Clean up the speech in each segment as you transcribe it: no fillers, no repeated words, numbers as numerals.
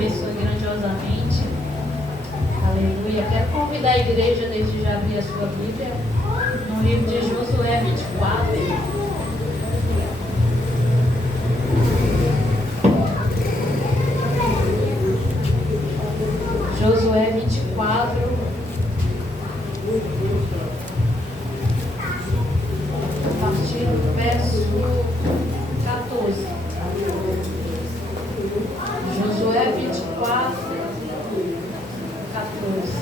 Abençoe grandiosamente. Aleluia. Quero convidar a igreja desde já a abrir a sua Bíblia no livro de Josué 24. Josué 24. A partir do verso 14. Josué 24, 14.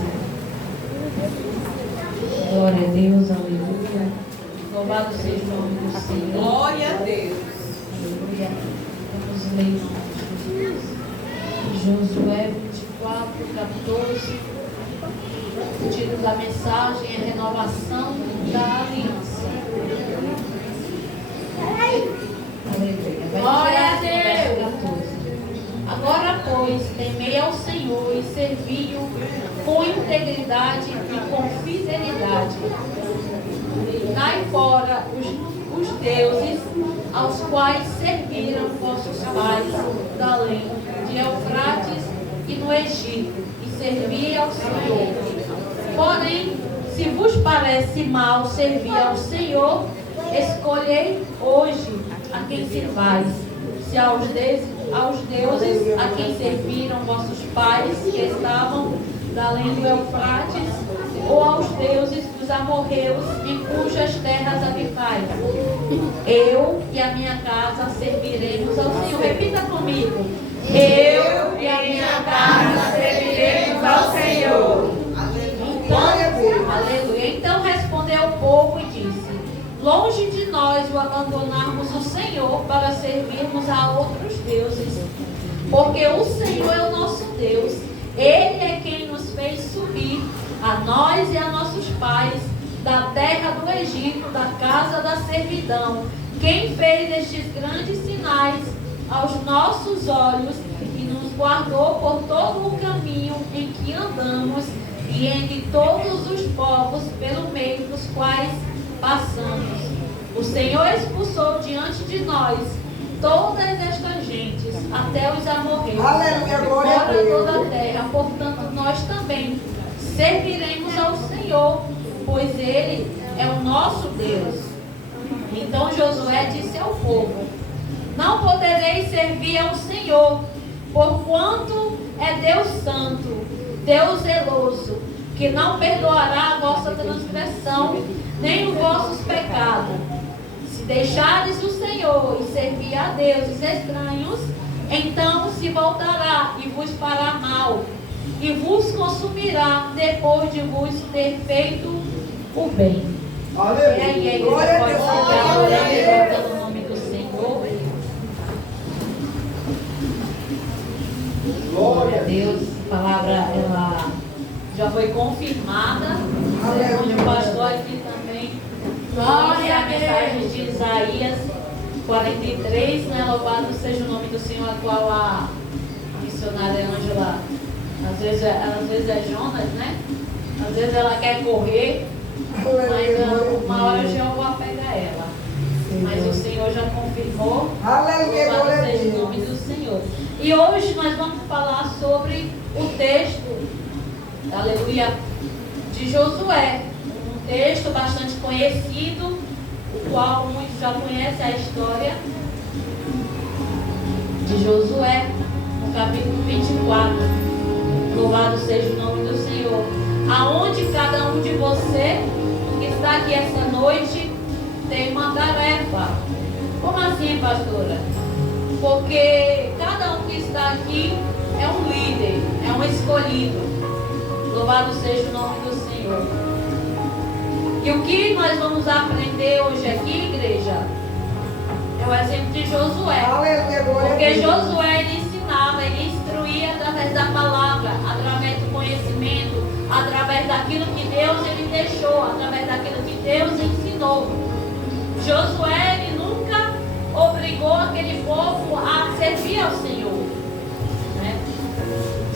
Glória a Deus, aleluia. Louvado seja o nome do Senhor. Glória a Deus. Aleluia. Vamos ler em nome de Jesus. Josué 24, 14. O título da mensagem é Renovação da Aliança. Aleluia. Glória a Deus. 14. Agora, pois, temei ao Senhor e servi-o com integridade e com fidelidade. Dai fora os deuses aos quais serviram vossos pais da além de Eufrates e no Egito, e servi ao Senhor. Porém, se vos parece mal servir ao Senhor, escolhei hoje a quem servais, se aos deuses a quem serviram vossos pais que estavam da além do Eufrates, ou aos deuses dos amorreus em cujas terras habitais. Eu e a minha casa serviremos ao Senhor. Repita comigo. Eu e a minha casa serviremos ao Senhor. Aleluia. Então respondeu o povo e disse: longe de nós o abandonarmos o Senhor para servirmos a outros deuses, porque o Senhor é o nosso Deus. Ele é quem nos fez subir, a nós e a nossos pais, da terra do Egito, da casa da servidão. Quem fez estes grandes sinais aos nossos olhos e nos guardou por todo o caminho em que andamos e entre todos os povos pelo meio dos quais passamos. O Senhor expulsou diante de nós todas estas gentes, até os amorreus, fora toda a terra. Portanto, nós também serviremos ao Senhor, pois Ele é o nosso Deus. Então Josué disse ao povo: não podereis servir ao Senhor, porquanto é Deus santo, Deus zeloso, que não perdoará a vossa transgressão, nem os vossos pecados. Se deixares o Senhor e servir a deuses estranhos, então se voltará e vos fará mal, e vos consumirá depois de vos ter feito o bem. E aí a igreja pode ficar orando no nome do Senhor. Glória a Deus. A palavra ela já foi confirmada. Onde o pastor aqui também. Glória a mensagem de Isaías 43, né? Louvado seja o nome do Senhor, a qual a missionária Ângela, às vezes é Jonas, né? Às vezes ela quer correr, mas uma hora Jeová pega ela. Mas o Senhor já confirmou. Louvado seja o nome do Senhor. E hoje nós vamos falar sobre o texto, aleluia, de Josué. Um texto bastante conhecido, o qual muitos já conhecem a história de Josué, no capítulo 24. Louvado seja o nome do Senhor. Aonde cada um de você que está aqui essa noite tem uma tarefa. Como assim, pastora? Porque cada um que está aqui é um líder, é um escolhido. Louvado seja o nome do Senhor. E o que nós vamos aprender hoje aqui, igreja, é o exemplo de Josué. Porque Josué ele ensinava, ele instruía através da palavra, através do conhecimento, através daquilo que Deus ele deixou, através daquilo que Deus ensinou. Josué ele nunca obrigou aquele povo a servir ao Senhor, né?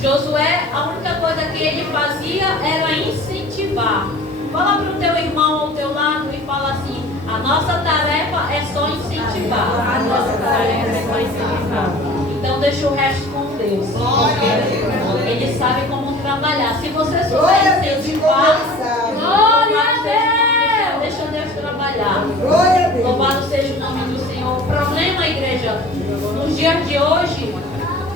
Josué, a única coisa que ele fazia era incentivar. Fala para o teu irmão ao teu lado e fala assim: a nossa tarefa é só incentivar. A nossa tarefa é só incentivar. Então deixa o resto com Deus. Porque Ele sabe como trabalhar. Se você souber incentivar, glória a Deus, deixa Deus trabalhar. Louvado seja o nome do Senhor. O problema, igreja, nos dias de hoje,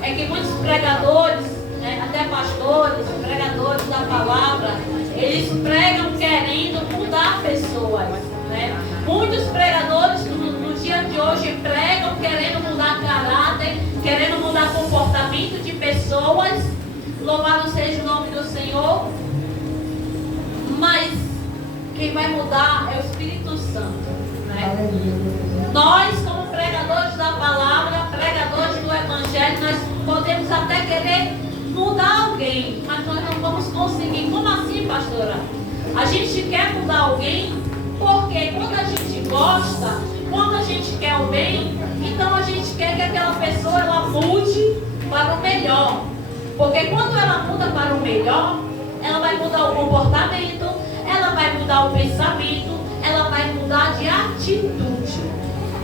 é que muitos pregadores, né, até pastores, pregadores da palavra, eles pregam querendo mudar pessoas, né? Muitos pregadores no dia de hoje pregam querendo mudar caráter, querendo mudar comportamento de pessoas. Louvado seja o nome do Senhor. Mas quem vai mudar é o Espírito Santo, né? Nós, como pregadores da palavra, pregadores do Evangelho, nós podemos até querer mudar alguém, mas nós não vamos conseguir. Como assim, pastora? A gente quer mudar alguém porque quando a gente gosta, quando a gente quer o bem, então a gente quer que aquela pessoa ela mude para o melhor. Porque quando ela muda para o melhor, ela vai mudar o comportamento, ela vai mudar o pensamento, ela vai mudar de atitude.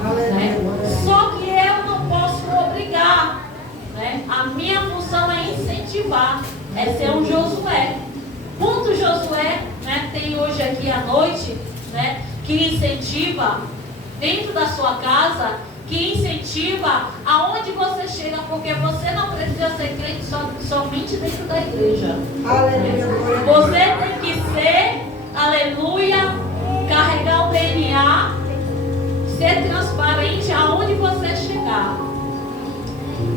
Né? Só que eu não posso obrigar. Né? A minha função é incentivar, é ser um Josué. Quanto Josué, né, tem hoje aqui à noite, né, que incentiva dentro da sua casa, que incentiva aonde você chega, porque você não precisa ser crente somente dentro da igreja. Aleluia. Você tem que ser, aleluia, carregar o DNA, ser transparente aonde você chegar.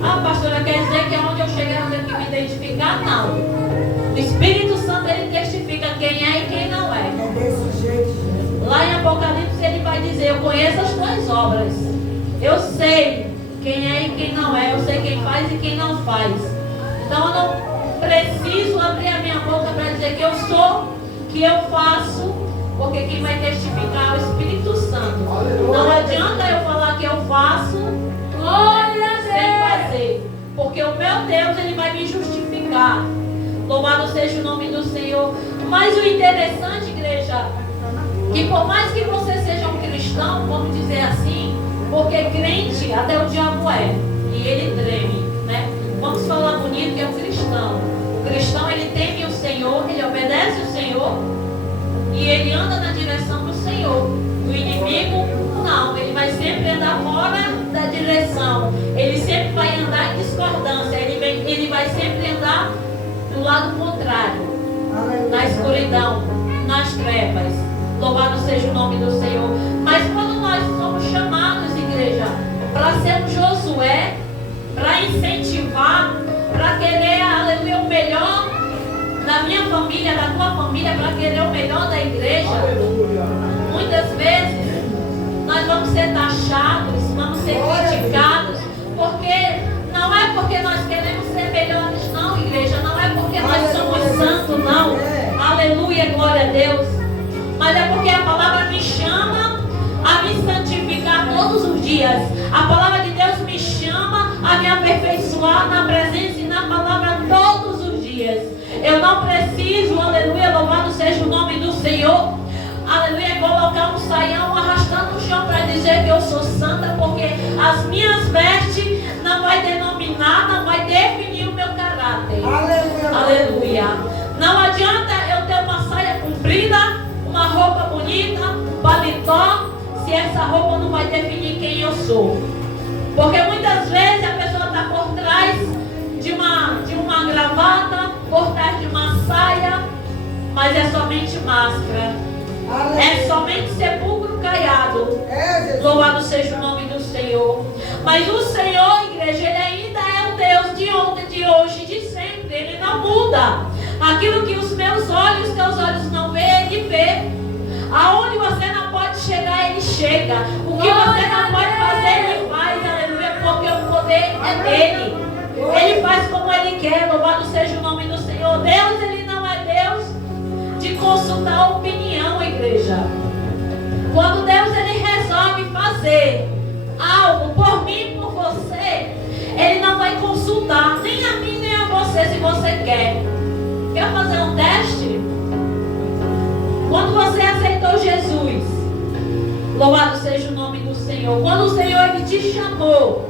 Ah, pastora, quer dizer que aonde eu chegar eu tenho que me identificar? Não. O Espírito Santo, ele testifica quem é e quem não é. É desse jeito. Lá em Apocalipse ele vai dizer, eu conheço as tuas obras. Eu sei quem é e quem não é. Eu sei quem faz e quem não faz. Então eu não preciso abrir a minha boca para dizer que eu sou, que eu faço, porque quem vai testificar é o Espírito Santo. Não adianta eu falar que eu faço, glória a Deus, sem fazer. Porque o meu Deus, ele vai me justificar. Louvado seja o nome do Senhor. Mas o interessante, igreja, que por mais que você seja um cristão, vamos dizer assim, porque crente até o diabo é, e ele treme, né? Vamos falar bonito que é o cristão. O cristão, ele teme o Senhor, ele obedece o Senhor e ele anda na direção do Senhor. O inimigo, não, ele vai sempre andar fora da direção. Ele sempre vai andar em discordância. Ele vai sempre andar do lado contrário, na escuridão, nas trevas. Louvado seja o nome do Senhor. Mas quando nós somos chamados, igreja, para ser um Josué, para incentivar, para querer, aleluia, o melhor da minha família, da tua família, para querer o melhor da igreja, muitas vezes nós vamos ser taxados, vamos ser criticados, porque não é porque nós queremos ser melhores, não, igreja, não é porque nós somos santos, não, aleluia, glória a Deus, mas é porque a palavra me chama a me santificar todos os dias. A palavra de Deus me chama a me aperfeiçoar na presença e na palavra todos os dias. Eu não preciso, aleluia, louvado seja o nome do Senhor, aleluia, colocar um saião arrastando o chão para dizer que eu sou santa, porque as minhas vestes não vai denominar, não vai definir o meu caráter. Aleluia. Aleluia. Não adianta eu ter uma saia comprida, uma roupa bonita, um paletó, se essa roupa não vai definir quem eu sou. Porque muitas vezes a pessoa está por trás de uma gravata, por trás de uma saia, mas é somente máscara. É somente sepulcro caiado. Louvado seja o nome do Senhor. Mas o Senhor, igreja, ele ainda é o Deus de ontem, de hoje e de sempre. Ele não muda. Aquilo que os meus olhos, teus olhos não vê, ele vê. Aonde você não pode chegar, ele chega. O que você não pode fazer, ele faz, aleluia, porque o poder é dele. Ele faz como ele quer, louvado seja o nome do Senhor. Deus, ele não é Deus de consultar opinião, igreja. Quando Deus, ele resolve fazer algo por mim e por você, ele não vai consultar nem a mim nem a você se você quer. Quer fazer um teste? Quando você aceitou Jesus, louvado seja o nome do Senhor. Quando o Senhor, ele te chamou,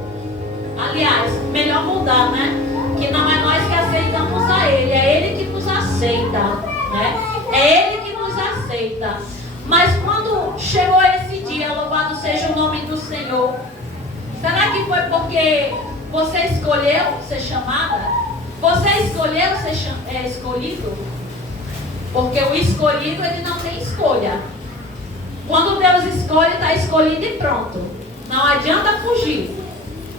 aliás, melhor mudar, né? que não é nós que aceitamos a Ele, é Ele que nos aceita, né? É Ele que nos aceita. Mas quando chegou esse dia, louvado seja o nome do Senhor, será que foi porque você escolheu ser chamada? Você escolheu ser escolhido? Porque o escolhido, ele não tem escolha. Quando Deus escolhe, está escolhido e pronto. Não adianta fugir.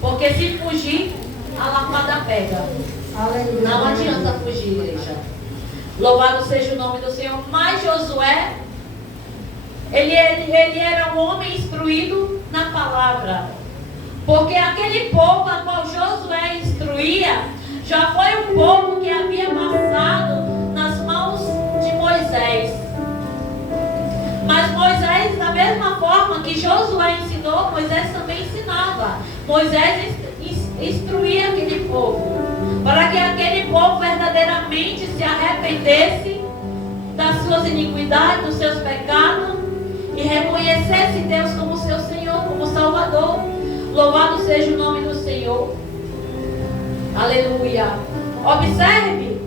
Porque se fugir, a lapada pega. Não adianta fugir, igreja. Louvado seja o nome do Senhor. Mas Josué, ele era um homem instruído na palavra. Porque aquele povo a qual Josué instruía, já foi um povo que havia passado nas mãos de Moisés. Mas Moisés, da mesma forma que Josué ensinou, Moisés também ensinava. Moisés instruía aquele povo, para que aquele povo verdadeiramente se arrependesse das suas iniquidades, dos seus pecados, e reconhecesse Deus como seu Senhor, como Salvador. Louvado seja o nome do Senhor. Aleluia. Observe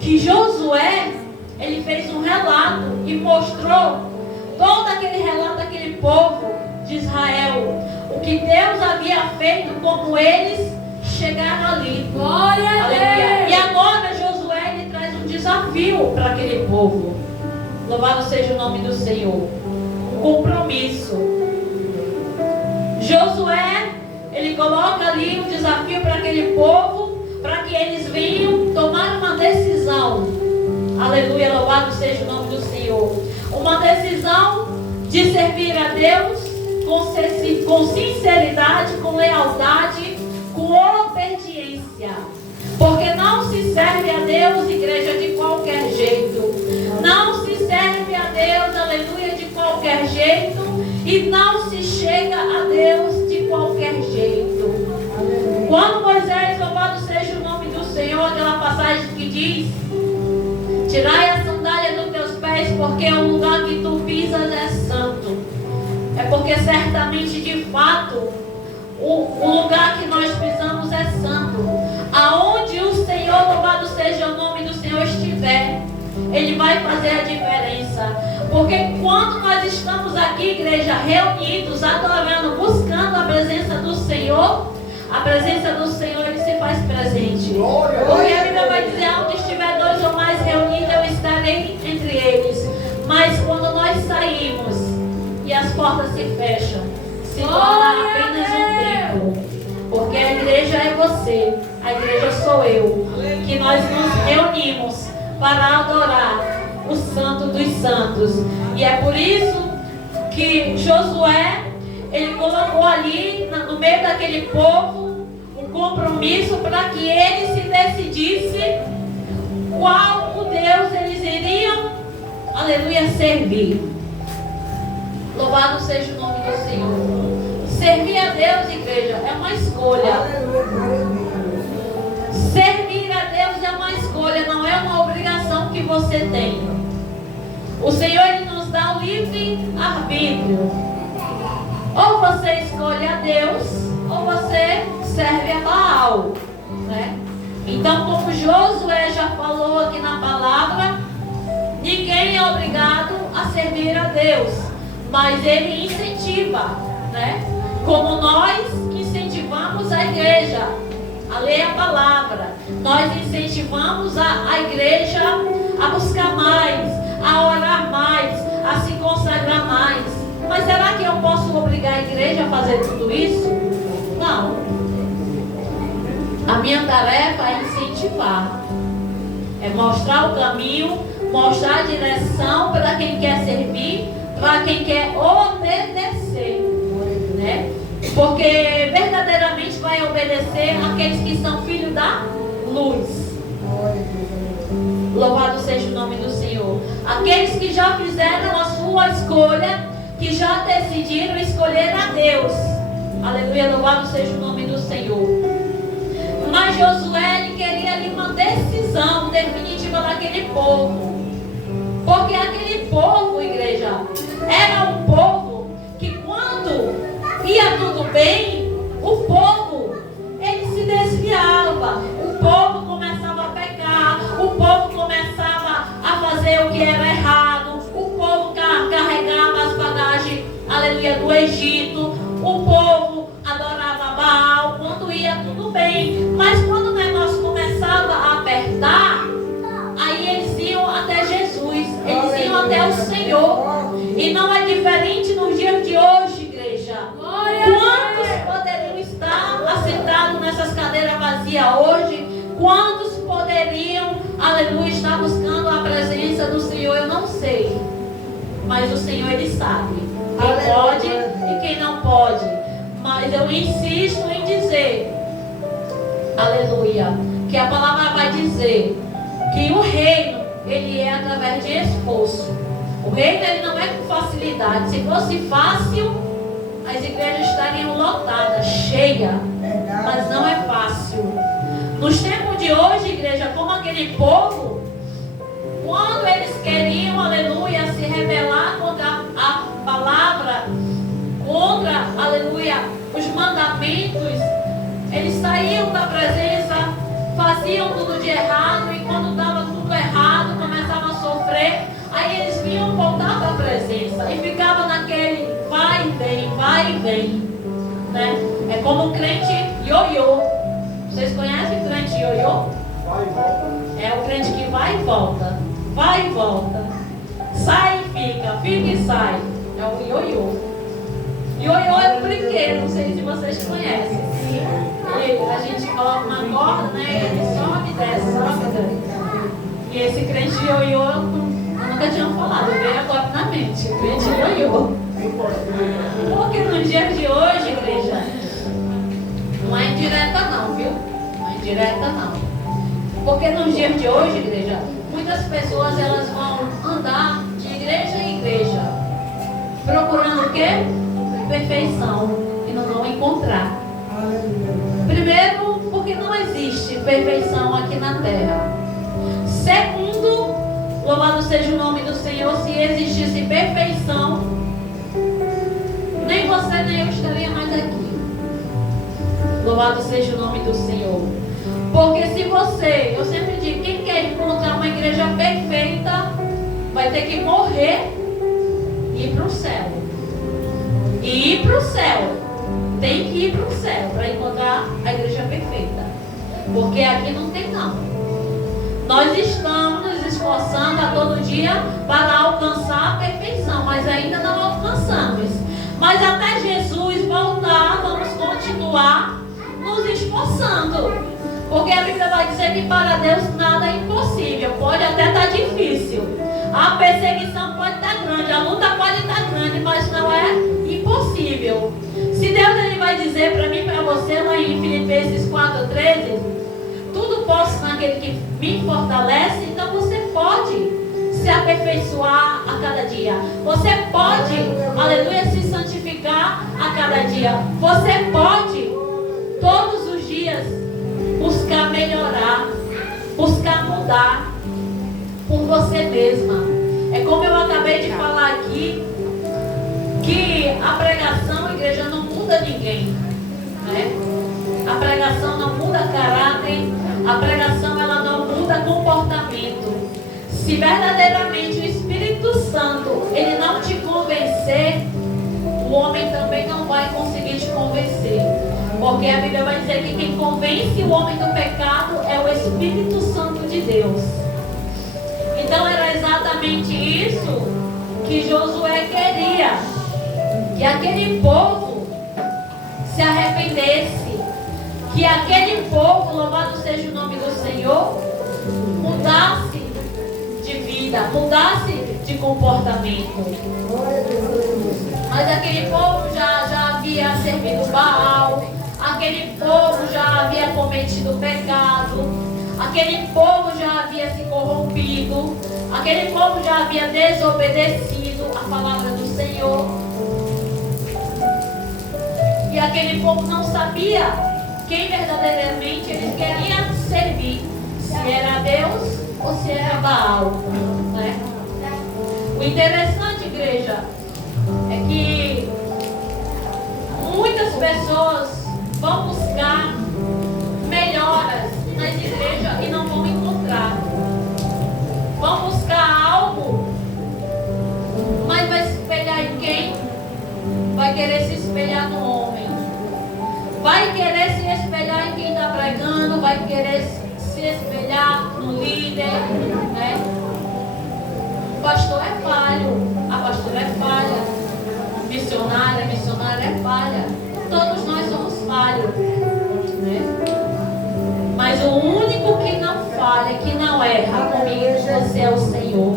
que Josué, ele fez um relato e mostrou todo aquele relato daquele povo de Israel, o que Deus havia feito, como eles chegaram ali. Glória a Deus. E agora Josué, ele traz um desafio para aquele povo. Louvado seja o nome do Senhor. Um compromisso. Josué, ele coloca ali um desafio para aquele povo, para que eles venham tomar uma decisão. Aleluia, louvado seja o nome do Senhor. Uma decisão de servir a Deus com sinceridade, com lealdade, com obediência. Porque não se serve a Deus, igreja, de qualquer jeito. Não se serve a Deus, aleluia, de qualquer jeito. E não se chega a Deus de qualquer jeito. Quando Moisés, louvado seja o nome do Senhor, aquela passagem que diz: tirai a sandália dos teus pés, porque o lugar que tu pisas é santo. É porque certamente, de fato, o lugar que nós pisamos é santo. Aonde o Senhor, louvado seja o nome do Senhor, estiver, Ele vai fazer a diferença. Porque quando nós estamos aqui, igreja, reunidos, adorando, buscando a presença do Senhor, a presença do Senhor, Ele se faz presente. Porque a Bíblia vai dizer: onde estiver dois ou mais reunidos, eu estarei entre eles. Mas quando nós saímos e as portas se fecham, se torna apenas um tempo. Porque a igreja é você, a igreja sou eu, que nós nos reunimos para adorar o Santo dos Santos. E é por isso que Josué, ele colocou ali no meio daquele povo um compromisso para que eles se decidissem qual o Deus eles iriam, aleluia, servir. Louvado seja o nome do Senhor. Servir a Deus, igreja, é uma escolha. Servir a Deus é uma escolha, não é uma obrigação que você tem. O Senhor, Ele nos dá o livre arbítrio. Ou você escolhe a Deus, ou você serve a Baal, né? Então, como Josué já falou aqui na palavra, ninguém é obrigado a servir a Deus, mas Ele incentiva, né? Como nós incentivamos a igreja a ler a palavra, nós incentivamos a igreja a buscar mais, a orar mais, a se consagrar mais. Mas será que eu posso obrigar a igreja a fazer tudo isso? Não. A minha tarefa é incentivar, é mostrar o caminho, mostrar a direção para quem quer servir, para quem quer obedecer, né? Porque verdadeiramente vai obedecer aqueles que são filhos da luz. Louvado seja o nome do Senhor. Aqueles que já fizeram a sua escolha, que já decidiram escolher a Deus. Aleluia, louvado seja o nome do Senhor. Mas Josué, ele queria ali uma decisão definitiva daquele povo. Porque aquele povo, igreja, era um povo que quando ia tudo bem, o povo, ele se desviava. O povo Egito, o povo adorava Baal, quando ia tudo bem. Mas quando o negócio começava a apertar, aí eles iam até Jesus, eles iam até o Senhor. E não é diferente nos dias de hoje, igreja. Quantos poderiam estar assentados nessas cadeiras vazias hoje? Quantos poderiam, aleluia, estar buscando a presença do Senhor? Eu não sei. Mas o Senhor, Ele sabe. Quem pode e quem não pode. Mas eu insisto em dizer, aleluia, que a palavra vai dizer que o reino, ele é através de esforço. O reino, ele não é com facilidade. Se fosse fácil, as igrejas estariam lotadas, cheias. Mas não é fácil. Nos tempos de hoje, igreja, como aquele povo, quando eles queriam, aleluia, se rebelar contra a palavra, contra, aleluia, os mandamentos, eles saíam da presença, faziam tudo de errado, e quando estava tudo errado, começavam a sofrer, aí eles vinham voltar para a presença e ficava naquele vai e vem, né? É como o crente ioiô. Vocês conhecem o crente ioiô? Vai e volta. É o crente que vai e volta, vai e volta, sai e fica e sai. É o ioiô. Ioiô é o brinquedo, não sei se vocês conhecem. A gente coloca uma corda, né? Ele sobe e desce, sobe e desce. E esse crente ioiô, eu nunca tinha falado, veio agora na mente. O crente ioiô. Porque nos dias de hoje, igreja, não é indireta não, viu? Não é indireta não. Porque nos dias de hoje, igreja, muitas pessoas elas vão andar de igreja em igreja, procurando o quê? Perfeição. E não vão encontrar. Primeiro, porque não existe perfeição aqui na terra. Segundo, louvado seja o nome do Senhor, se existisse perfeição, nem você nem eu estaria mais aqui. Louvado seja o nome do Senhor. Porque se você, eu sempre digo, quem quer encontrar uma igreja perfeita, vai ter que morrer e ir para o céu. E ir para o céu. Tem que ir para o céu para encontrar a igreja perfeita. Porque aqui não tem não. Nós estamos nos esforçando a todo dia para alcançar a perfeição, mas ainda não alcançamos. Mas até Jesus voltar, vamos continuar nos esforçando. Porque a Bíblia vai dizer que para Deus nada é impossível. Pode até estar difícil. A perseguição pode estar grande, a luta pode estar grande, mas não é impossível. Se Deus ele vai dizer para mim e para você lá em Filipenses 4,13, tudo posso naquele que me fortalece, então você pode se aperfeiçoar a cada dia. Você pode, aleluia, se santificar a cada dia. Você pode, todos os dias, buscar melhorar, buscar mudar por você mesma. É como eu acabei de falar aqui, que a pregação, igreja, não muda ninguém, né? A pregação não muda caráter, a pregação ela não muda comportamento. Se verdadeiramente o Espírito Santo ele não te convencer, o homem também não vai conseguir te convencer. Porque a Bíblia vai dizer que quem convence o homem do pecado é o Espírito Santo de Deus. Então era exatamente isso que Josué queria. Que aquele povo se arrependesse. Que aquele povo, louvado seja o nome do Senhor, mudasse de vida, mudasse de comportamento. Mas aquele povo já havia servido Baal. Aquele povo já havia cometido pecado. Aquele povo já havia se corrompido. Aquele povo já havia desobedecido a palavra do Senhor. E aquele povo não sabia quem verdadeiramente eles queriam servir. Se era Deus ou se era Baal, né? O interessante, igreja, é que muitas pessoas vão buscar melhoras nas igrejas e não vão encontrar. Vão buscar algo, mas vai se espelhar em quem? Vai querer líder, né? O pastor é falho, a pastora é falha, missionária, missionária é falha. Todos nós somos falhos, né? Mas o único que não falha, que não erra comigo e com você é o Senhor.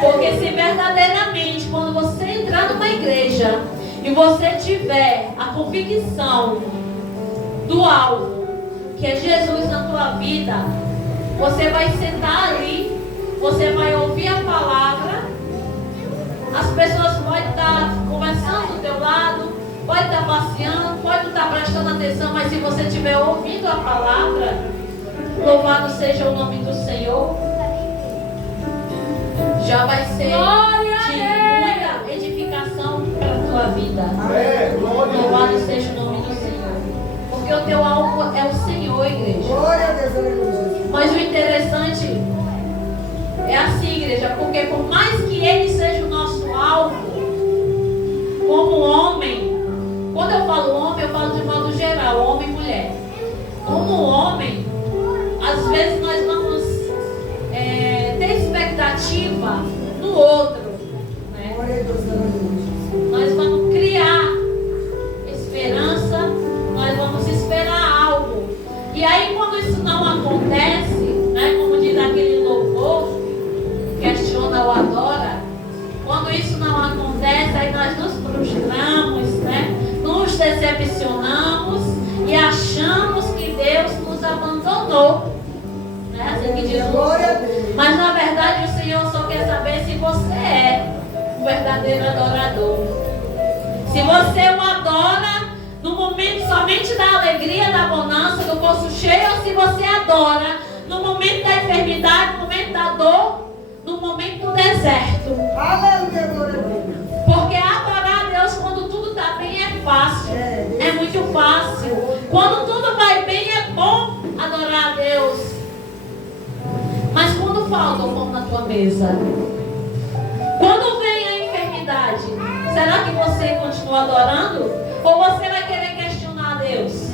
Porque se verdadeiramente, quando você entrar numa igreja e você tiver a convicção do alvo, que é Jesus na tua vida, você vai sentar ali, você vai ouvir a palavra, as pessoas vão estar conversando do teu lado, pode estar passeando, pode estar prestando atenção, mas se você estiver ouvindo a palavra, louvado seja o nome do Senhor, já vai ser de muita edificação para a tua vida. Louvado seja o nome do Senhor. Porque o teu alvo é o Senhor, igreja. Mas o interessante é assim, igreja, porque por mais que Ele seja o nosso alvo, como homem, quando eu falo homem, eu falo de modo geral, homem e mulher. Como homem, às vezes nós vamos ter expectativa no outro, né? Nós vamos criar esperança, nós vamos esperar algo. E aí quando isso não acontece, né, como diz aquele louvor, questiona ou adora, quando isso não acontece, aí nós nos frustramos, né? Nos decepcionamos e achamos que Deus nos abandonou. Assim que diz o louvor. Mas na verdade o Senhor só quer saber se você é um verdadeiro adorador. Se você o adora no momento somente da alegria, da bonança, do bolso cheio, ou se você adora no momento da enfermidade, no momento da dor, no momento do deserto. Porque adorar a Deus quando tudo está bem é fácil. É muito fácil. Quando tudo vai bem é bom adorar a Deus. Mas quando falta o pão na tua mesa, quando vem a enfermidade, será que você continua adorando? Ou você vai querer questionar a Deus?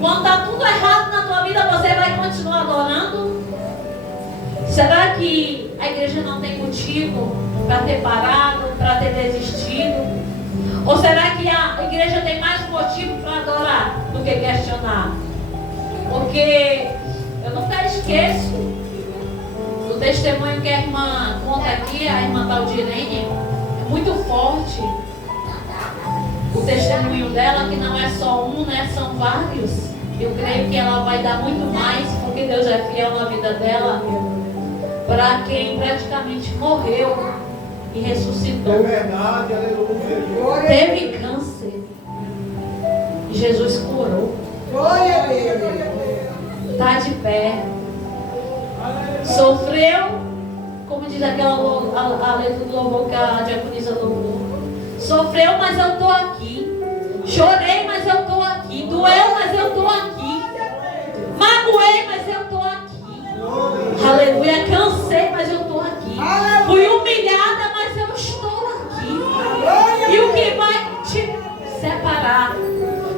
Quando está tudo errado na tua vida, você vai continuar adorando? Será que a igreja não tem motivo para ter parado, para ter desistido? Ou será que a igreja tem mais motivo para adorar do que questionar? Porque eu nunca esqueço o testemunho que a irmã conta aqui, a irmã Valdirene, é muito forte. O testemunho dela, que não é só um, né? São vários. Eu creio que ela vai dar muito mais, porque Deus é fiel na vida dela, para quem praticamente morreu e ressuscitou. É verdade, aleluia. Teve câncer e Jesus curou. Glória a Deus. Está de pé. Sofreu, como diz aquela a letra do louvor que a diaconisa louvou. Sofreu, mas eu estou aqui. Chorei, mas eu estou aqui. Doeu, mas eu estou aqui. Magoei, mas eu estou aqui. Aleluia. Cansei, mas eu estou aqui. Fui humilhada, mas eu estou aqui. E o que vai te separar?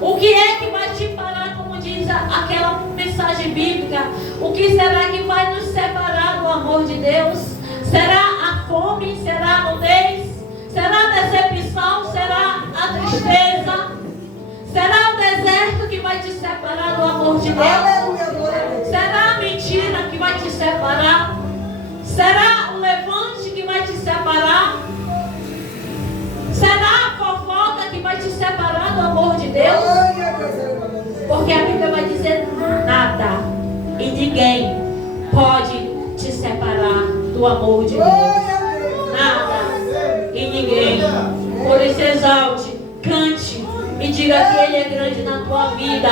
O que é que vai te parar, como diz aquela mensagem bíblica? O que será que vai nos separar do amor de Deus? Será a fome? Será a nudez? Será a decepção? Será a tristeza? Será o deserto que vai te separar do amor de Deus? Será a mentira que vai te separar? Será o levante que vai te separar? Será a fofoca que vai te separar do amor de Deus? Porque a Bíblia vai dizer nada e ninguém pode te separar do amor de Deus. Nada e ninguém. Por isso exalte, cante e diga que Ele é grande na tua vida.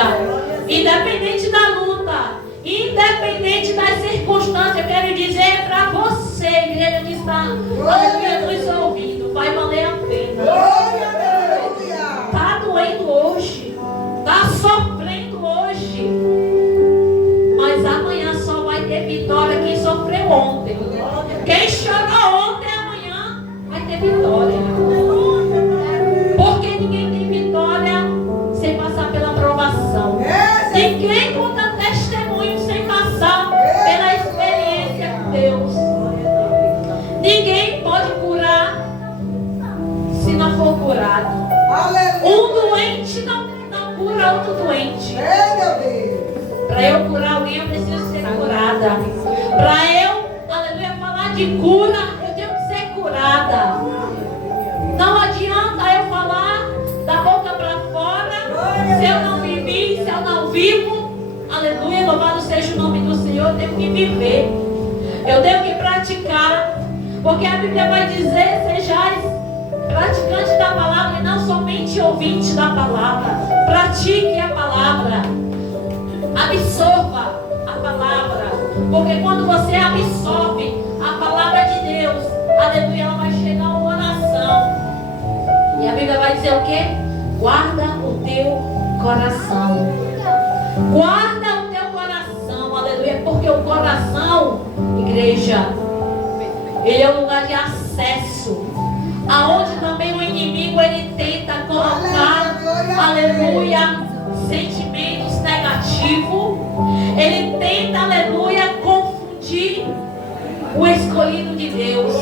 Independente da luta, independente das circunstâncias, eu quero dizer para você, igreja que está nos ouvindo, vai valer a pena. Está doendo hoje, está sofrendo hoje, mas amanhã só vai ter vitória quem sofreu ontem. Quem chorou ontem, amanhã vai ter vitória. Porque ninguém tem vitória sem passar pela provação. Ninguém conta testemunho sem passar pela experiência Para eu, aleluia, falar de cura, eu tenho que ser curada. Não adianta eu falar da boca para fora, se eu não vivi, se eu não vivo. Aleluia, louvado seja o nome do Senhor. Eu tenho que viver, eu tenho que praticar, porque a Bíblia vai dizer: sejais praticantes da palavra e não somente ouvintes da palavra. Pratique a palavra, absorva a palavra, porque quando você absorve a palavra de Deus, aleluia, ela vai chegar ao coração. E a Bíblia vai dizer o quê? Guarda o teu coração. Guarda o teu coração, aleluia, porque o coração, igreja, ele é um lugar de acesso, aonde também o inimigo ele tenta colocar, aleluia, sentimentos negativos. Ele tenta, aleluia, confundir o escolhido de Deus.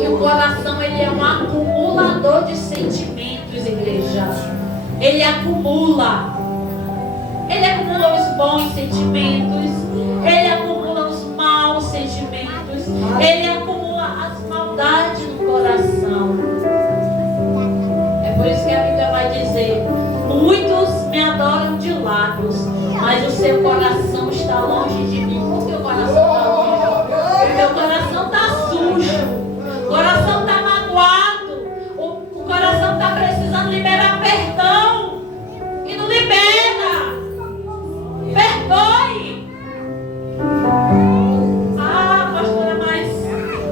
E o coração ele é um acumulador de sentimentos, igreja. Ele acumula. Ele acumula os bons sentimentos, ele acumula os maus sentimentos, ele acumula as maldades no coração. É por isso que a Bíblia vai dizer: muitos me adoram de lábios, mas o seu coração está longe de mim. Por que o coração está longe? Porque o meu coração está sujo, o coração está magoado, o coração está precisando liberar perdão e não libera. Perdoe. Ah, pastora, mas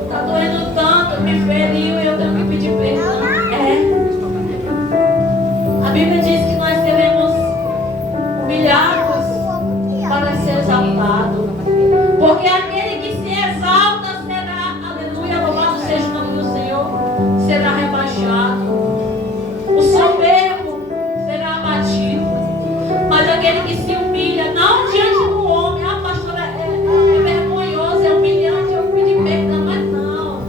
está doendo tanto, me feriu e eu tenho que pedir perdão. A Bíblia diz que nós devemos humilhar-nos para ser exaltado, porque aquele que se exalta será, aleluia, louvado seja o nome do Senhor, será rebaixado. O soberbo será abatido, mas aquele que se humilha, não diante do homem, ah, pastora, é vergonhoso, é humilhante eu pedir perdão, mas não.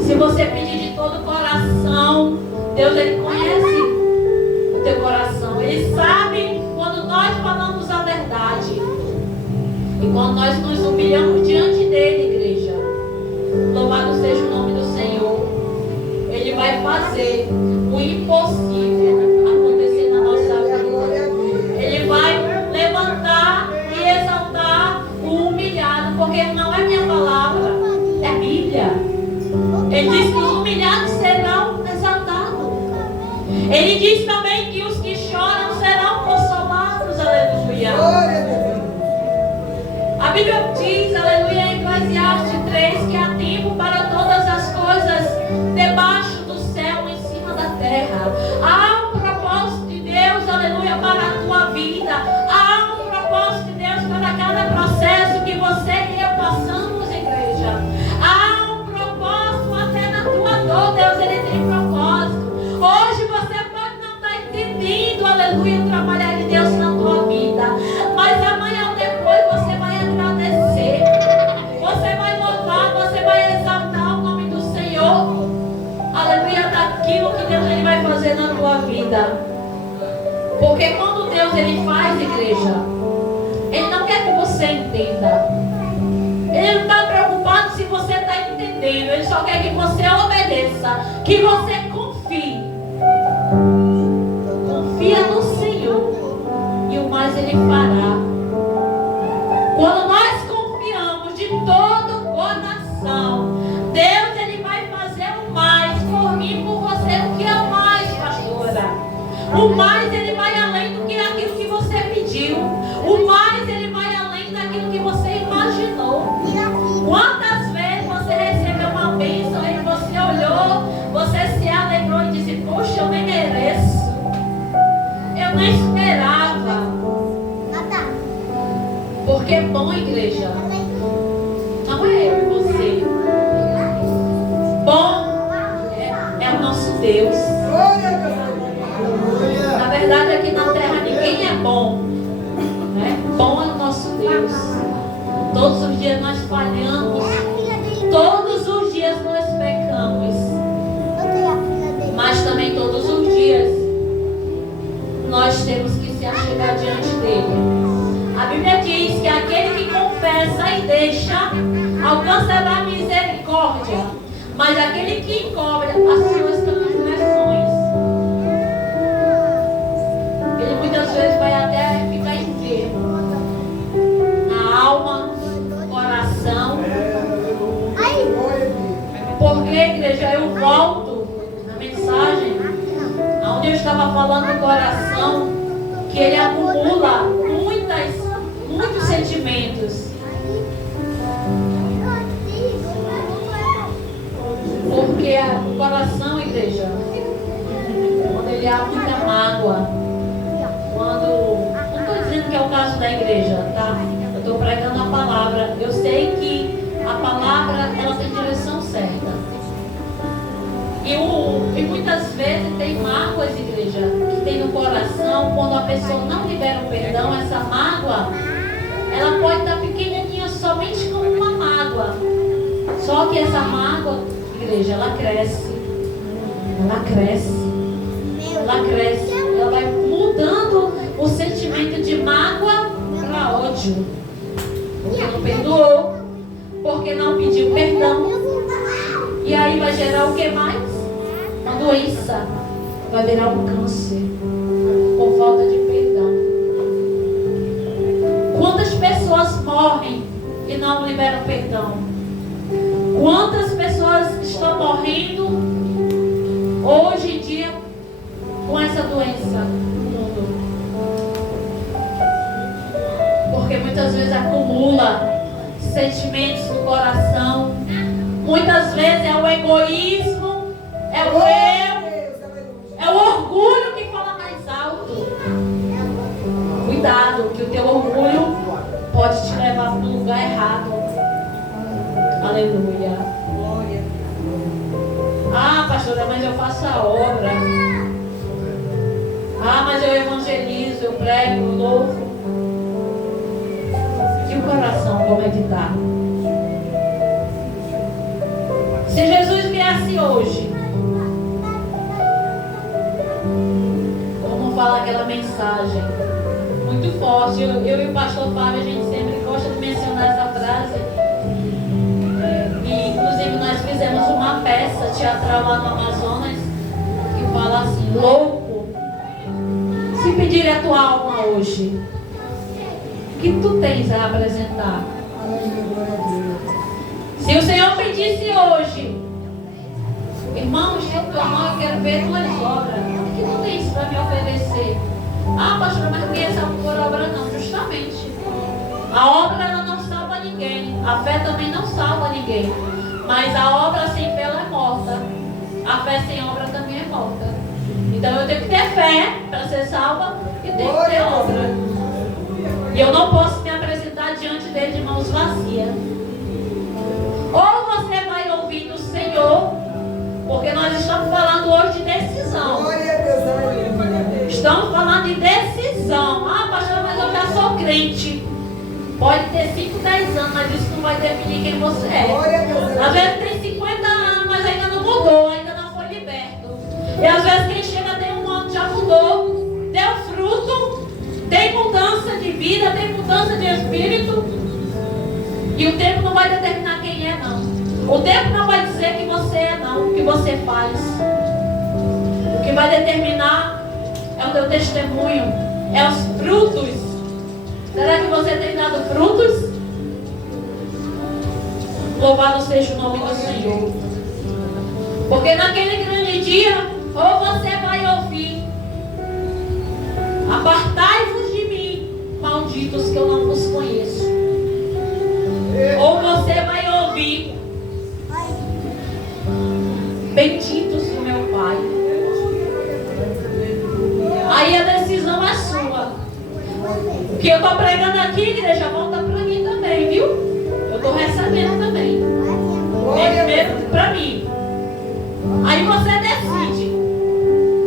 Se você pedir de todo o coração, Deus ele conhece o teu coração, ele sabe quando nós falamos a verdade. E quando nós nos humilhamos diante dele, igreja, louvado seja o nome do Senhor, ele vai fazer o impossível acontecer na nossa vida. Ele vai levantar e exaltar o humilhado, porque não é minha palavra, é a Bíblia. Ele diz que os humilhados serão exaltados. Ele diz também que os que choram serão consolados, aleluia. A Bíblia diz, aleluia, em Eclesiastes 3, que há tempo para todas as coisas debaixo do céu, em cima da terra. Há um propósito de Deus, aleluia, para a tua vida. Há um propósito de Deus para cada processo que você e eu passamos, igreja. Há um propósito até na tua dor. Deus, ele tem propósito. Hoje você pode não estar entendendo, aleluia, o trabalhar de Deus na tua vida, mas amanhã ou depois você vai agradecer, você vai louvar, você vai exaltar o nome do Senhor, aleluia, daquilo que Deus ele vai fazer na tua vida. Porque quando Deus ele faz, igreja, ele não quer que você entenda, ele não está preocupado se você está entendendo, ele só quer que você obedeça, que você confie. Confia no Senhor e o mais ele fará. Quando nós confiamos de todo o coração, Deus ele vai fazer o mais por mim, por você. O que é o mais, pastora? O mais ele vai além do que aquilo que você pediu. O mais ele vai além daquilo que você imaginou. Quantas vezes você recebeu uma bênção e você olhou, você se alegrou e disse: poxa, eu nem mereço, eu nem esperava. Porque é bom, igreja, não é eu e você. Bom é o nosso Deus. Na verdade, aqui na terra ninguém é bom, né? Bom é o nosso Deus. Todos os dias nós falhamos, todos os dias nós pecamos, mas também todos os dias nós temos que se achegar diante dele. A Bíblia diz que aquele que confessa confessa e deixa, alcançará misericórdia. Mas aquele que encobre as suas transgressões, ele muitas vezes vai até ficar enfermo na alma, no coração. Porque, igreja, eu volto na mensagem onde eu estava falando do coração, que ele acumula muitos sentimentos. Porque o coração, igreja, quando ele há muita mágoa, não estou dizendo que é o caso da igreja, tá? Eu estou pregando a palavra. Eu sei que a palavra, ela tem direção certa. E muitas vezes tem mágoas, igreja, que tem no coração. Quando a pessoa não libera o perdão, essa mágoa, ela pode estar pequenininha somente como uma mágoa. Só que essa mágoa, igreja, ela cresce. Ela vai mudando o sentimento de mágoa para ódio. Porque não perdoou, porque não pediu perdão. E aí vai gerar o que mais? Uma doença. Vai virar um câncer por falta de perdão. Quantas pessoas morrem e não liberam perdão? Quantas pessoas estão morrendo hoje em dia com essa doença no mundo? Porque muitas vezes acumula sentimentos no coração. Muitas vezes é o egoísmo, é o eu, é o orgulho que fala mais alto. Cuidado, que o teu orgulho pode te levar para um lugar errado. Aleluia. Ah, pastora, mas eu faço a obra. Ah, mas eu evangelizo, eu prego, eu louvo. E o coração, como é que está? Se Jesus viesse hoje, como fala aquela mensagem muito forte, eu e o pastor Fábio, a gente sempre gosta de mencionar essa frase. E inclusive nós fizemos uma peça teatral lá no Amazonas que fala assim: louco, se pedir a tua alma hoje, o que tu tens a apresentar? Se o Senhor pedisse hoje, irmãos, eu quero ver tuas obras, o que tu tens para me oferecer? Ah, pastor, mas ninguém salva por obra não. Justamente, a obra ela não salva ninguém, a fé também não salva ninguém, mas a obra sem fé ela é morta, a fé sem obra também é morta. Então eu tenho que ter fé para ser salva e tenho que ter obra. E eu não posso me apresentar diante dele de mãos vazias. Ou você vai ouvir do Senhor, porque nós estamos falando hoje de decisão. Estamos falando de decisão. Ah, pastor, mas eu já sou crente. Pode ter 5, 10 anos, mas isso não vai definir quem você é. Às vezes tem 50 anos, mas ainda não mudou, ainda não foi liberto. E às vezes quem chega tem um ano, já mudou, deu fruto, tem mudança de vida, tem mudança de espírito. E o tempo não vai determinar quem é, não. O tempo não vai dizer que você é, não, o que você faz. O que vai determinar é o teu testemunho, é os frutos. Será que você tem dado frutos? Louvado seja o nome do Senhor. Porque naquele grande dia, ou você vai ouvir: apartai-vos de mim, malditos, que eu não vos conheço. Ou você vai ouvir: benditos do meu Pai. Aí a decisão é sua. O que eu estou pregando aqui, igreja, volta para mim também, viu? Eu estou recebendo também. Primeiro para mim. Aí você decide: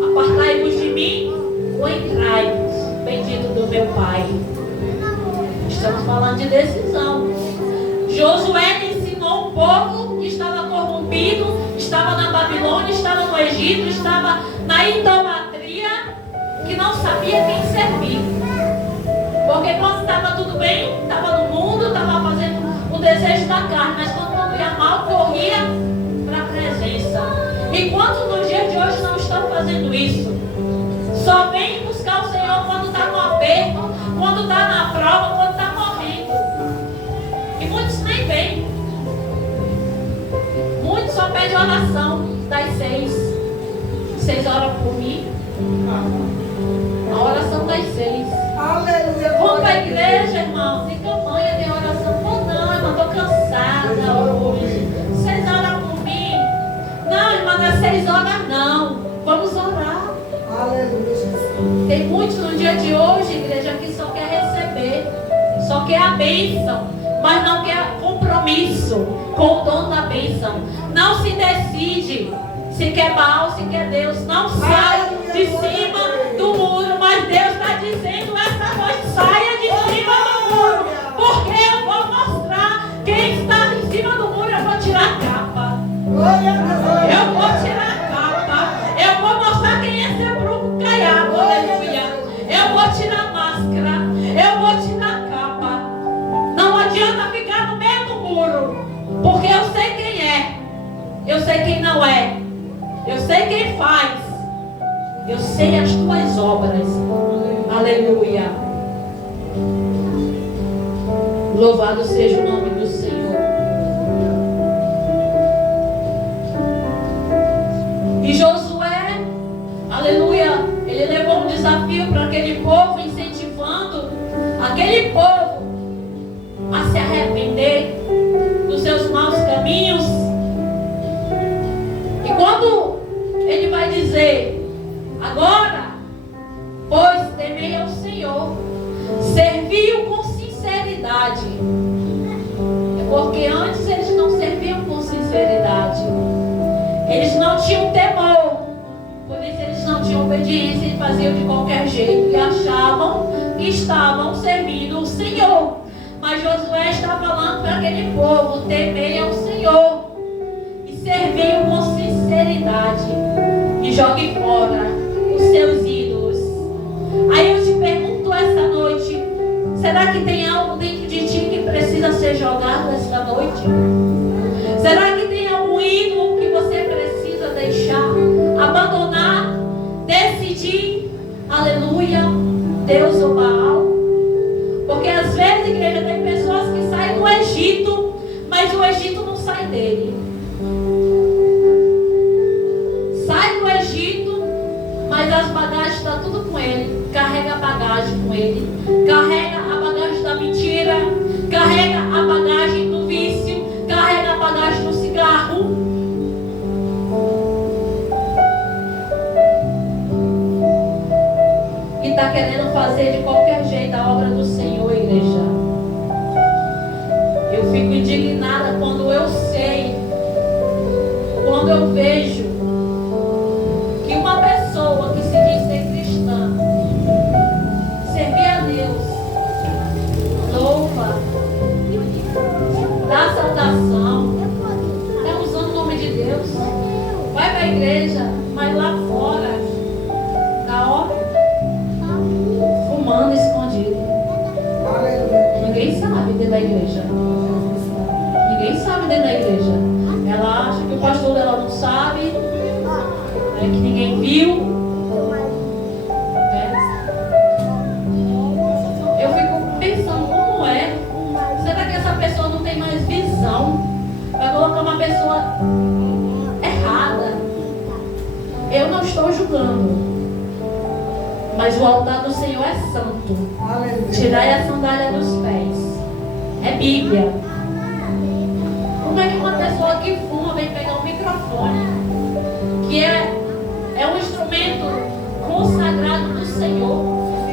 apartai-vos de mim ou entrai-vos, bendito do meu Pai. Estamos falando de decisão. Josué ensinou um povo que estava corrompido, estava na Babilônia, estava no Egito, estava na idolatria, que não sabia quem servir. Porque quando estava tudo bem, estava no mundo, estava fazendo da carne, mas quando ia mal, corria para a presença. Enquanto nos dias de hoje não estão fazendo isso, só vem buscar o Senhor quando está no aperto, quando está na prova, quando está morrendo. E muitos nem vêm. Muitos só pedem oração das 6. Vocês oram por mim? A oração das 6. Aleluia. Vamos para a igreja, irmão. Tem campanha, tem oração. Não, irmã, estou cansada hoje. Vocês oram por mim? Não, irmã, não é 6 horas, não. Vamos orar. Aleluia, Jesus. Tem muitos no dia de hoje, igreja, que só quer receber, só quer a bênção, mas não quer compromisso com o dono da bênção. Não se decide se quer Baal, se quer Deus. Não sai de cima do muro, mas Deus está dizendo essa noite: saia de cima do muro, porque eu vou mostrar quem está em cima do muro. Eu vou tirar a capa. Eu vou tirar a capa. Eu vou mostrar quem é seu bruxo caiado. Aleluia. Eu vou tirar a máscara. Eu vou tirar a capa. Não adianta ficar no meio do muro, porque eu sei quem é. Eu sei quem não é. Eu sei quem faz. Eu sei as tuas obras. Aleluia. Louvado seja o nome do Senhor. E Josué, aleluia, ele levou um desafio para aquele povo, incentivando aquele povo a se arrepender dos seus maus caminhos. E quando ele vai dizer: agora, pois temei ao Senhor, serviu com sinceridade. É porque antes eles não serviam com sinceridade. Eles não tinham temor, por isso eles não tinham obediência e faziam de qualquer jeito e achavam que estavam servindo o Senhor. Mas Josué está falando para aquele povo: temei ao Senhor e serviu com sinceridade e jogue fora os seus ídolos. Aí eu te pergunto essa noite: será que tem algo dentro de ti que precisa ser jogado esta noite? Será que tem algum ídolo que você precisa deixar, abandonar, decidir, aleluia, Deus ou Baal? Porque às vezes, igreja, tem pessoas que saem do Egito, mas o Egito não sai dele. Sai do Egito, mas as bagagens estão tudo com ele. Carrega a bagagem com ele. Carrega a bagagem da mentira. Carrega a bagagem do vício. Carrega a bagagem do cigarro. E está querendo fazer de qualquer jeito a obra do Senhor, igreja. Eu fico indignada quando eu sei, quando eu vejo que uma pessoa que se diz ser cristã, servir a Deus, louva, dá saudação, está usando o nome de Deus, vai para a igreja, mas lá fora está, ó, fumando escondido. Ninguém sabe dentro da igreja. Ninguém sabe dentro da igreja. Ela acha que o pastor dela não sabe, que ninguém viu. Eu fico pensando como é. Será que essa pessoa não tem mais visão? Vai colocar uma pessoa errada. Eu não estou julgando, mas o altar do Senhor é santo. Tirai a sandália dos pés. É Bíblia. Como é que uma pessoa que fuma vem pegar um microfone, que é um instrumento consagrado do Senhor?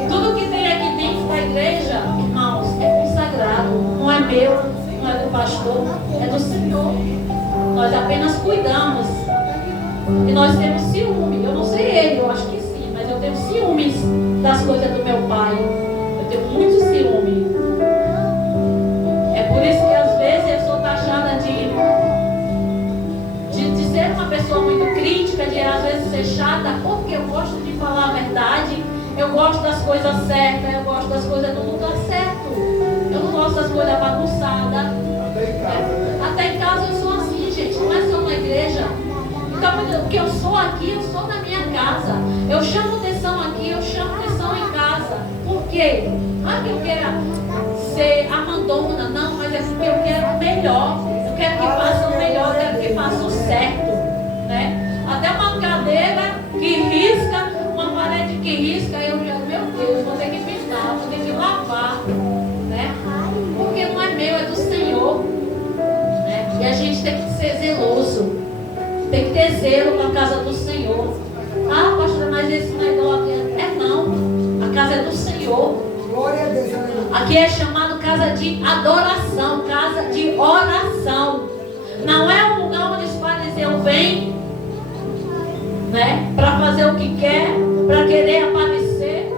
Tudo que tem aqui dentro da igreja, irmãos, é consagrado. Não é meu, não é do pastor, é do Senhor. Nós apenas cuidamos. E nós temos ciúme. Eu não sei ele, eu acho que sim, mas eu tenho ciúmes das coisas do meu pai. Eu tenho muito ciúme. É por isso que às vezes eu sou taxada de ser uma pessoa muito crítica, de às vezes ser chata, porque eu gosto de falar a verdade, eu gosto das coisas certas, eu gosto das coisas do lugar certo. Eu não gosto das coisas bagunçadas. quê? Não é que eu queira ser a mandona, não, mas é porque eu quero o melhor. Eu quero que faça o melhor, eu quero que faça o certo, né? Até uma cadeira que risca, uma parede que risca, eu já, meu Deus, vou ter que pintar, vou ter que lavar, né? Porque não é meu, é do Senhor, né? E a gente tem que ser zeloso, tem que ter zelo na casa do Senhor. Ah, pastora, mas esse não é idolatria. É não, a casa é do Senhor. Glória a Deus, aleluia. Aqui é chamado casa de adoração, casa de oração. Não é um lugar onde os fariseus vêm, né, para fazer o que quer, para querer aparecer,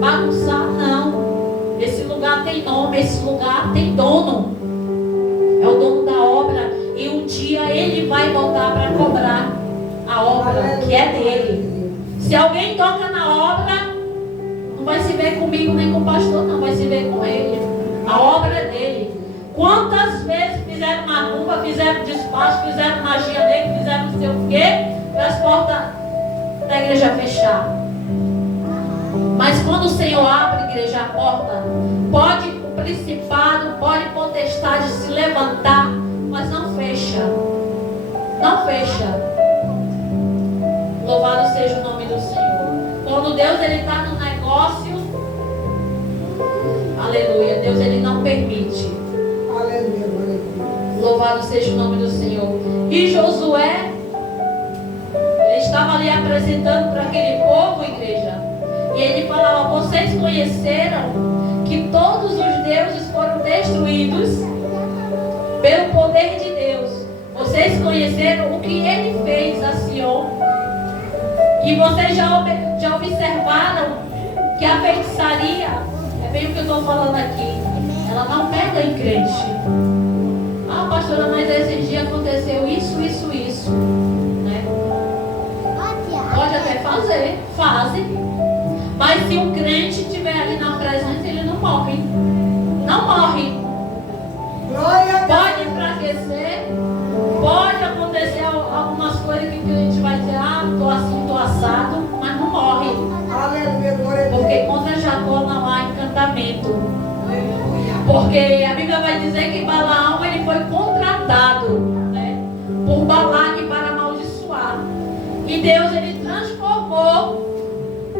bagunçar. Não. Esse lugar tem nome, esse lugar tem dono. É o dono da obra. E um dia ele vai voltar para cobrar a obra que é dele. Se alguém toca na obra, não vai se ver comigo nem com o pastor, não, vai se ver com ele. A obra é dele. Quantas vezes fizeram macumba, fizeram despacho, fizeram magia nele, fizeram não sei o quê, para as portas da igreja fechar. Mas quando o Senhor abre a igreja, a porta, pode o principado, pode potestade se levantar, mas não fecha. Não fecha. Louvado seja o nome do Senhor. Quando Deus está no negócio, aleluia, Deus ele não permite. Aleluia, aleluia. Louvado seja o nome do Senhor. E Josué, ele estava ali apresentando para aquele povo, igreja. E ele falava: vocês conheceram que todos os deuses foram destruídos pelo poder de Deus. Vocês conheceram o que ele fez a Sião. E vocês já observaram que a feitiçaria, é bem o que eu estou falando aqui, ela não pega em crente. Ah, pastora, mas esse dia aconteceu isso, né? Pode até fazer, fazem. Mas se o crente estiver ali na presença, ele não morre. Não morre. Pode enfraquecer, pode acontecer algumas coisas que o crente vai dizer: ah, estou assim, estou assado, mas não morre. Aleluia, glória a Deus. Porque contra Jacó não há encantamento. Porque a Bíblia vai dizer que Balaão ele foi contratado, né, por Balaque para amaldiçoar. E Deus ele transformou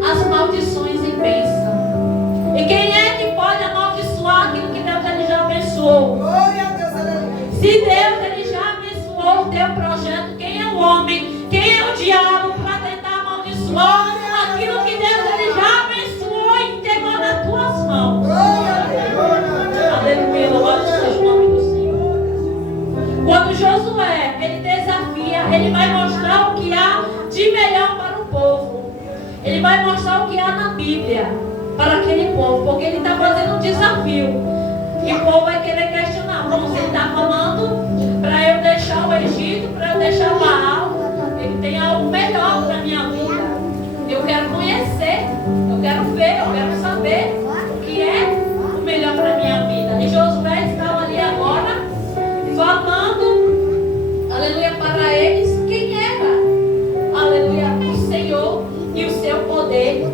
as maldições em bênção. E quem é que pode amaldiçoar aquilo que Deus ele já abençoou? Glória a Deus, aleluia. Se Deus ele já abençoou o teu projeto, quem é o homem? Quem é o diabo para tentar amaldiçoar aquilo que Deus ele já abençoou e entregou nas tuas mãos? Aleluia, louvado seja o nome do Senhor. Quando Josué ele desafia, ele vai mostrar o que há de melhor para o povo. Ele vai mostrar o que há na Bíblia para aquele povo, porque ele está fazendo um desafio. E o povo vai querer questionar: como você está falando para eu deixar o Egito, para eu deixar Baal? Ele tem algo melhor para a minha vida. Eu quero conhecer, eu quero ver, eu quero saber o que é o melhor para a minha vida. E Josué estava ali agora falando, aleluia, para eles quem era, aleluia, o Senhor e o seu poder,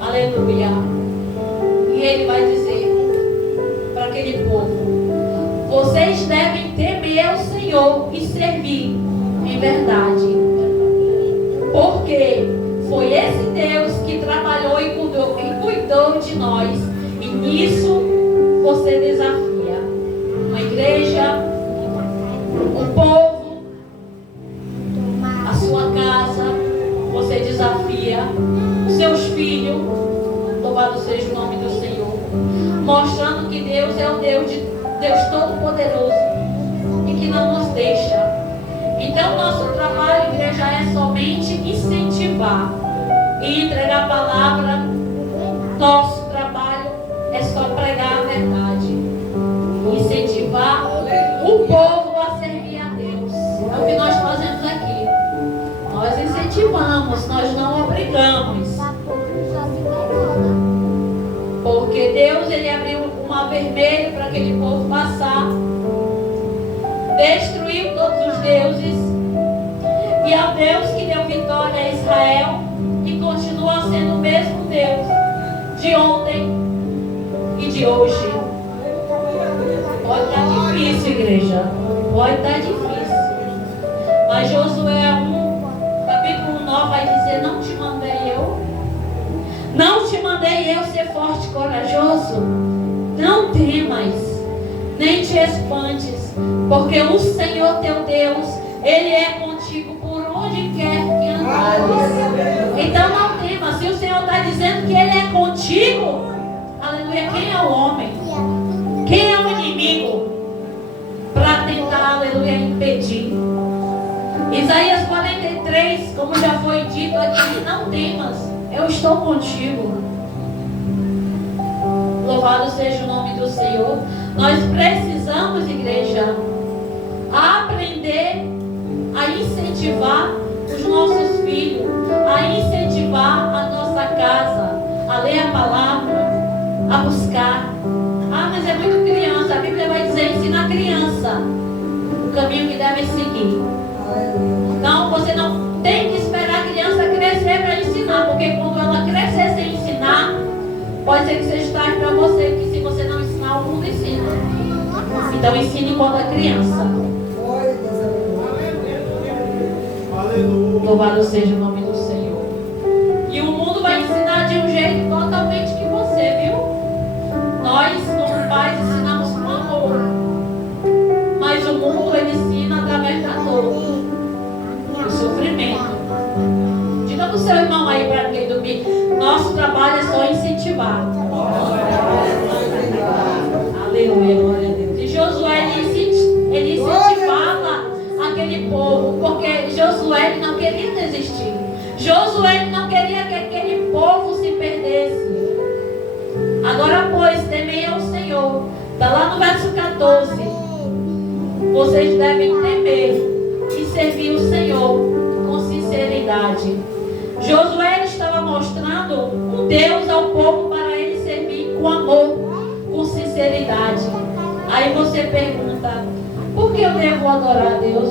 aleluia. E ele vai dizer para aquele povo: vocês devem temer ao Senhor e servir em verdade, porque foi esse Deus que trabalhou e cuidou de nós. E nisso você desafia uma igreja, um povo, a sua casa. Você desafia os seus filhos. Louvado seja o nome do Senhor, mostrando que Deus é o Deus Todo-Poderoso e que não nos deixa. Então nosso trabalho, igreja, é somente incentivar e entregar a palavra. Nosso trabalho é só pregar a verdade, incentivar o povo a servir a Deus. É o que nós fazemos aqui. Nós incentivamos, nós não obrigamos. Porque Deus ele abriu o mar vermelho para aquele povo passar, destruiu todos os deuses, e é o Deus que deu vitória a Israel e continua sendo o mesmo Deus de ontem e de hoje. Pode estar difícil, igreja. Pode estar difícil. Mas Josué 1, capítulo 9 vai dizer: não te mandei eu? Não te mandei eu ser forte e corajoso? Não temas, nem te espantes, porque o Senhor teu Deus, Ele é contigo por onde quer que andares. Então não temas. Se o Senhor está dizendo que Ele é contigo, aleluia, quem é o homem? Quem é o inimigo para tentar, aleluia, impedir? Isaías 43, como já foi dito aqui: não temas, eu estou contigo. Louvado seja o nome do Senhor. Nós precisamos, igreja, aprender a incentivar os nossos filhos, a incentivar a nossa casa, a ler a palavra, a buscar. Ah, mas é muito criança. A Bíblia vai dizer: ensina a criança o caminho que deve seguir. Então você não tem que esperar a criança crescer para ensinar, porque quando ela crescer sem ensinar, pode ser que seja tarde para você, que se você não ensinar, o mundo ensina. Então ensine quando é criança. Louvado seja o nome do Senhor. E o mundo vai ensinar de um jeito totalmente que você, viu? Nós, como pais, ensinamos com amor. Mas o mundo, ele ensina através da dor, do sofrimento. Diga para o seu irmão aí, para ninguém dormir: nosso trabalho é só incentivar. Aleluia, glória a Deus. E Josué, ele incentivava aquele povo, porque Josué não queria desistir. Josué não queria que aquele povo se perdesse. Agora, pois, temei ao Senhor. Está lá no verso 14. Vocês devem temer e servir o Senhor com sinceridade. Josué estava mostrando um Deus ao povo para ele servir com amor, com sinceridade. Aí você pergunta: por que eu devo adorar a Deus?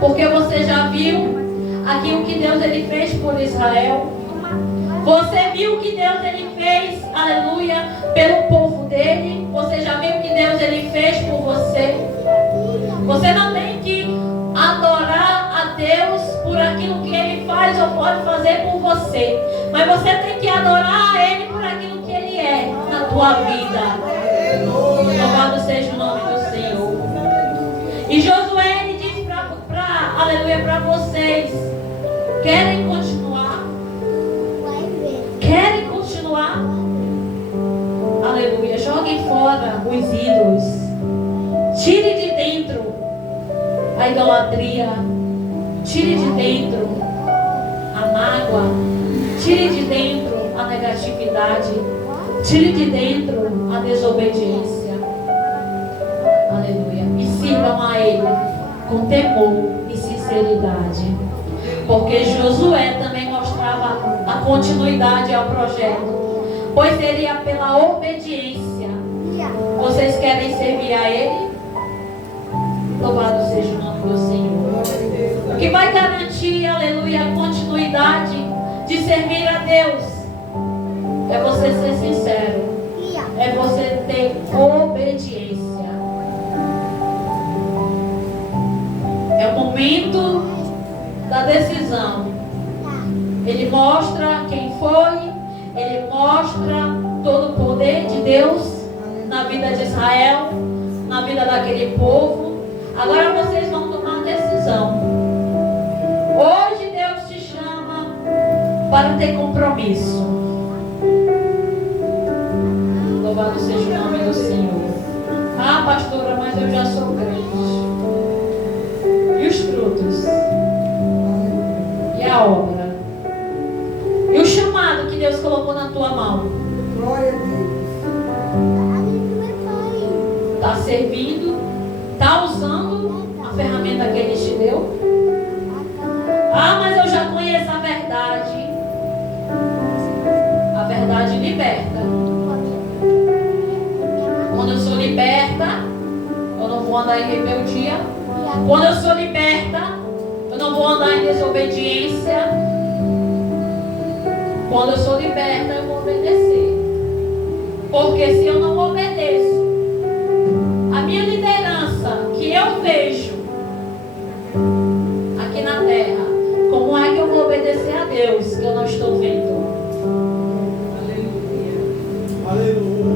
Porque você já viu aqui o que Deus ele fez por Israel? Você viu o que Deus ele fez, aleluia, pelo povo dele? Você já viu o que Deus ele fez por você? Você não tem que adorar a Deus por aquilo que Ele faz ou pode fazer por você, mas você tem que adorar a Ele por aquilo que Ele é na tua vida. Louvado seja o nome do Senhor. E Josué, ele diz aleluia, para vocês: querem continuar? Querem continuar? Aleluia. Joguem fora os ídolos. Tire de dentro a idolatria. Tire de dentro a mágoa. Tire de dentro a negatividade. Tire de dentro a desobediência. Aleluia. E sirvam a Ele com temor e sinceridade. Porque Josué também mostrava a continuidade ao projeto, pois seria pela obediência. Vocês querem servir a Ele? Louvado seja o nome do Senhor. O que vai garantir, aleluia, a continuidade de servir a Deus é você ser sincero, é você ter obediência. É o momento da decisão. Ele mostra quem foi, ele mostra todo o poder de Deus na vida de Israel, na vida daquele povo. Agora vocês vão tomar uma decisão. Hoje Deus te chama para ter compromisso. Louvado seja o nome do Senhor. Ah, pastora, mas eu já sou crente. E os frutos? E a obra? E o chamado que Deus colocou na tua mão? Glória a Deus. Está servindo? Está usando a ferramenta que Ele te deu? Ah, mas eu já conheço a verdade. A verdade liberta. Quando eu sou liberta, eu não vou andar em rebeldia. Quando eu sou liberta, eu não vou andar em desobediência. Quando eu sou liberta, eu vou obedecer. Porque se eu não obedeço, a minha liderança que eu vejo aqui na terra, como é que eu vou obedecer a Deus que eu não estou vendo? Aleluia.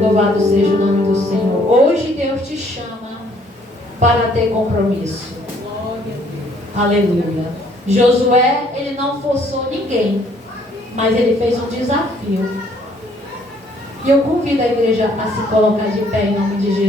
Louvado seja o nome do Senhor. Hoje Deus te chama para ter compromisso. Aleluia. Josué, ele não forçou ninguém, mas ele fez um desafio. E eu convido a igreja a se colocar de pé em nome de Jesus.